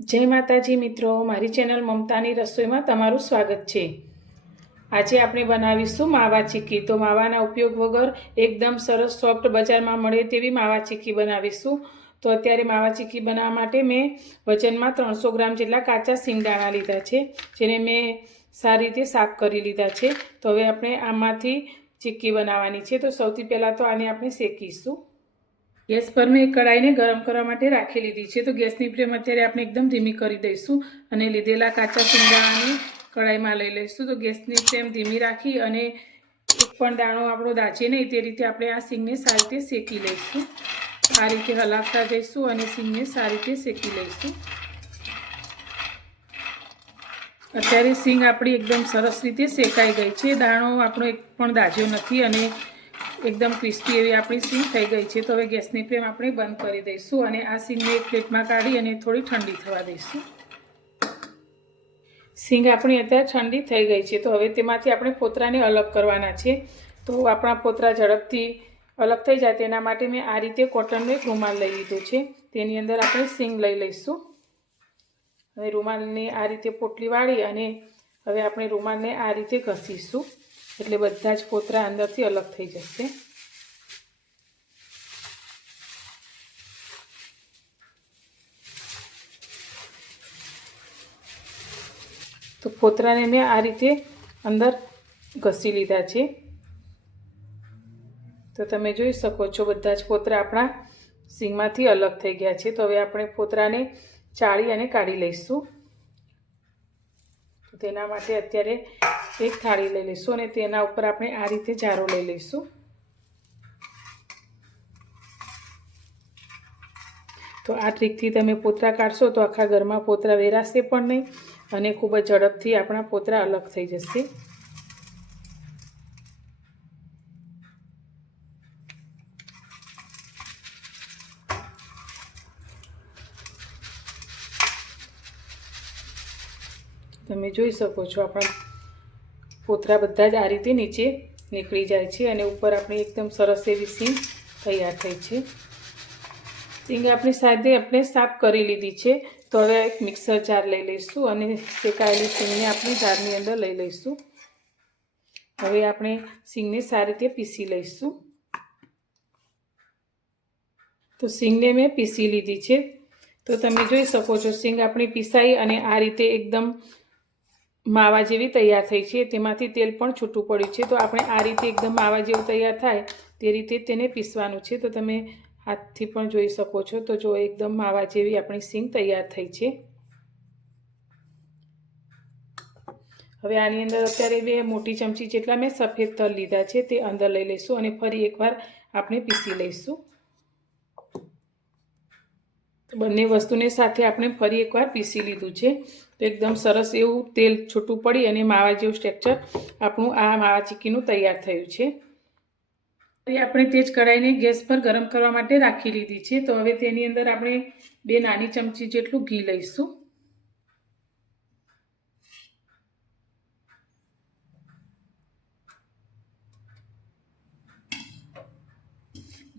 જય માતાજી મિત્રો, મારી ચેનલ મમતાની રસોઈમાં તમારું સ્વાગત છે. આજે આપણે બનાવીશું માવા ચીકી. તો માવાના ઉપયોગ વગર એકદમ સરસ સોફ્ટ બજારમાં મળે તેવી માવા ચીક્કી બનાવીશું. તો અત્યારે માવા ચીકી બનાવવા માટે મેં વજનમાં ત્રણસો ગ્રામ જેટલા કાચા સિંગદાણા લીધા છે, જેને મેં સારી રીતે સાફ કરી લીધા છે. તો હવે આપણે આમાંથી ચીક્કી બનાવવાની છે. તો સૌથી પહેલાં તો આને આપણે શેકીશું. ગેસ પર મેં કઢાઈને ગરમ કરવા માટે રાખી લીધી છે. તો ગેસની ફ્લેમ અત્યારે આપણે એકદમ ધીમી કરી દઈશું અને લીધેલા કાચા સિંગાણાને કઢાઈમાં લઈ લઈશું. તો ગેસની ફ્લેમ ધીમી રાખી અને એક પણ દાણો આપણો દાચે નહીં, તે રીતે આપણે આ સિંગને સારી રીતે શેકી લઈશું. આ રીતે હલાવતા જઈશું અને સિંગને સારી રીતે શેકી લઈશું. અત્યારે સિંગ આપણી એકદમ સરસ રીતે શેકાઈ ગઈ છે. દાણો આપણો એક પણ દાજ્યો નથી અને એકદમ ક્રિસ્પી એવી આપણી સિંગ થઈ ગઈ છે. તો હવે ગેસની ફ્લેમ આપણે બંધ કરી દઈશું અને આ સિંગને એક પ્લેટમાં કાઢી અને થોડી ઠંડી થવા દઈશું. સિંગ આપણી અત્યારે ઠંડી થઈ ગઈ છે. તો હવે તેમાંથી આપણે પોતરાને અલગ કરવાના છે. તો આપણા પોતરા ઝડપથી અલગ થઈ જાય તેના માટે મેં આ રીતે કોટનનો એક રૂમાલ લઈ લીધો છે. તેની અંદર આપણે સીંગ લઈ લઈશું. હવે રૂમાલને આ રીતે પોટલી વાળી અને હવે આપણે રૂમાલને આ રીતે ઘસીશું. એટલે બધા જ પોતરા અંદરથી અલગ થઈ જશે. તો પોતરાને મેં આ રીતે અંદર ઘસી લીધા છે. તો તમે જોઈ શકો છો બધા જ પોતરા આપણા સિંગમાંથી અલગ થઈ ગયા છે. તો હવે આપણે પોતરાને ચાળી અને કાઢી લઈશું. તેના માટે અત્યારે એક થાળી લઈ લઈશું અને તેના ઉપર આપણે આ રીતે જારો લઈ લઈશું. તો આ ટ્રીકથી તમે પોતરા કાઢશો તો આખા ઘરમાં પોતરા વેરાશે પણ નહીં અને ખૂબ જ ઝડપથી આપણા પોતરા અલગ થઈ જશે. તમે જોઈ શકો છો આપણા પોતરા બધા જ આ રીતે નીચે નીકળી જાય છે અને ઉપર આપણી એકદમ સરસ એવી સીંગ તૈયાર થઈ છે. સીંગ આપણી સાથે આપણે સાફ કરી લીધી છે. તો હવે એક મિક્સર જાર લઈ લઈશું અને શેકાયેલી સીંગને આપણે જારની અંદર લઈ લઈશું. હવે આપણે સીંગને સારી રીતે પીસી લઈશું. તો સીંગને મેં પીસી લીધી છે. તો તમે જોઈ શકો છો સીંગ આપણી પીસાઈ અને આ રીતે એકદમ માવા જેવી તૈયાર થઈ છે. તેમાંથી તેલ પણ છૂટું પડ્યું છે. તો આપણે આ રીતે એકદમ માવા જેવું તૈયાર થાય તે રીતે તેને પીસવાનું છે. તો તમે હાથથી પણ જોઈ શકો છો. તો જો એકદમ માવા જેવી આપણી સિંગ તૈયાર થઈ છે. હવે આની અંદર અત્યારે બે મોટી ચમચી જેટલા મેં સફેદ તલ લીધા છે. તે અંદર લઈ લઈશું અને ફરી એકવાર આપણે પીસી લઈશું. બંને વસ્તુને સાથે આપણે ફરી એકવાર પીસી લીધું છે. તો એકદમ સરસ એવું તેલ છૂટું પડી અને માવા જેવું સ્ટ્રક્ચર આપણું આ માવા ચીક્કીનું તૈયાર થયું છે. હવે આપણે તે જ કઢાઈને ગેસ પર ગરમ કરવા માટે રાખી લીધી છે. તો હવે તેની અંદર આપણે બે નાની ચમચી જેટલું ઘી લઈશું.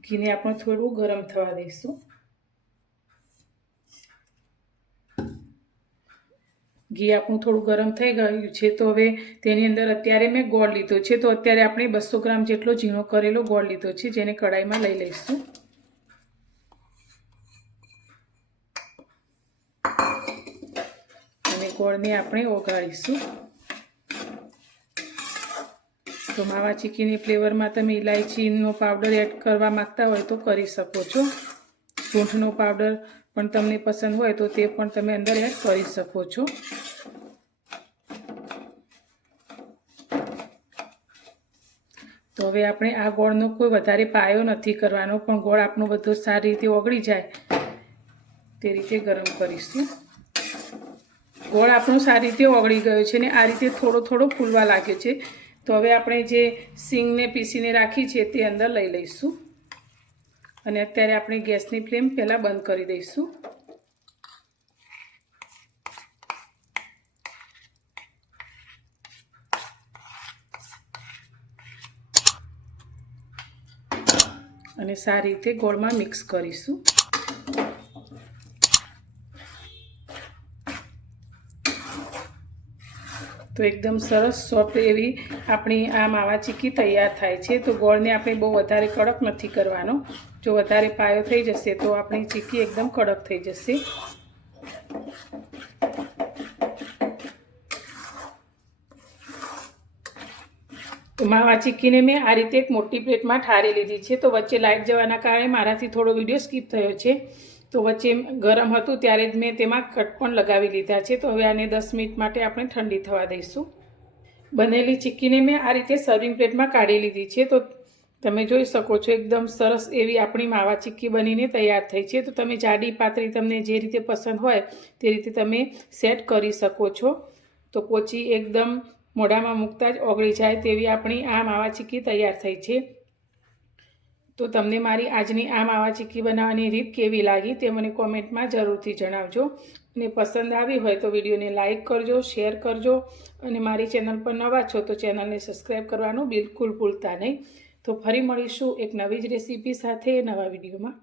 ઘીને આપણે થોડું ગરમ થવા દઈશું. ઘી આપણું થોડું ગરમ થઈ ગયું છે, તો હવે તેની અંદર અત્યારે મેં ગોળ લીધો છે, તો અત્યારે આપણે બસો ગ્રામ જેટલો ઝીણો કરેલો ગોળ લીધો છે, જેને કઢાઈમાં લઈ લઈશું. અને ગોળને આપણે ઓગાળીશું. તો માવા ચીકીની ફ્લેવરમાં તમે ઇલાયચીનો પાવડર એડ કરવા માગતા હોય તો કરી શકો છો. સૂંઠનો પાવડર પણ તમને પસંદ હોય તો તે પણ તમે અંદર એડ કરી શકો છો. તો હવે આપણે આ ગોળનો કોઈ વધારે પાયો નથી કરવાનો, પણ ગોળ આપણો બધો સારી રીતે ઓગળી જાય તે રીતે ગરમ કરીશું. ગોળ આપણો સારી રીતે ઓગળી ગયો છે ને આ રીતે થોડો થોડો ફૂલવા લાગ્યો છે. તો હવે આપણે જે સિંગને પીસીને રાખી છે તે અંદર લઈ લઈશું. અને અત્યારે આપણે ગેસની ફ્લેમ પહેલાં બંધ કરી દઈશું. અને સારી રીતે ગોળમાં મિક્સ કરીશું. તો એકદમ સરસ સોફ્ટ એવી આપણી આ માવા ચીકી તૈયાર થાય છે. તો ગોળને આપણે બહુ વધારે કડક નથી કરવાનો. જો વધારે પાયો થઈ જશે તો આપણી ચીકી એકદમ કડક થઈ જશે. માવા ચીકીને મેં આ રીતે એક મોટી પ્લેટમાં ઠારી લીધી છે. તો વચ્ચે લાઇટ જવાના કારણે મારાથી થોડો વીડિયો સ્કીપ થયો છે. તો વચ્ચે ગરમ હતું ત્યારે જ મેં તેમાં કટ પણ લગાવી લીધા છે. તો હવે આને દસ મિનિટ માટે આપણે ઠંડી થવા દઈશું. બનેલી ચીકીને મેં આ રીતે સર્વિંગ પ્લેટમાં કાઢી લીધી છે. તો તમે જોઈ શકો છો, એકદમ સરસ એવી આપણી માવા ચીક્કી બનીને તૈયાર થઈ છે. તો તમે જાડી પાતળી તમને જે રીતે પસંદ હોય તે રીતે તમે સેટ કરી શકો છો. તો પોચી એકદમ મોઢામાં મૂકતા જ ઓગળી જાય તેવી આપણી આ માવા ચીક્કી તૈયાર થઈ છે. તો તમને મારી આજની આ માવા ચીક્કી બનાવવાની રીત કેવી લાગી તે મને કોમેન્ટમાં જરૂરથી જણાવજો. અને પસંદ આવી હોય તો વિડીયોને લાઇક કરજો, શેર કરજો. અને મારી ચેનલ પર નવા છો તો ચેનલને સબસ્ક્રાઈબ કરવાનું બિલકુલ ભૂલતા નહીં. તો ફરી મળીશું એક નવી જ રેસીપી સાથે નવા વિડીયોમાં.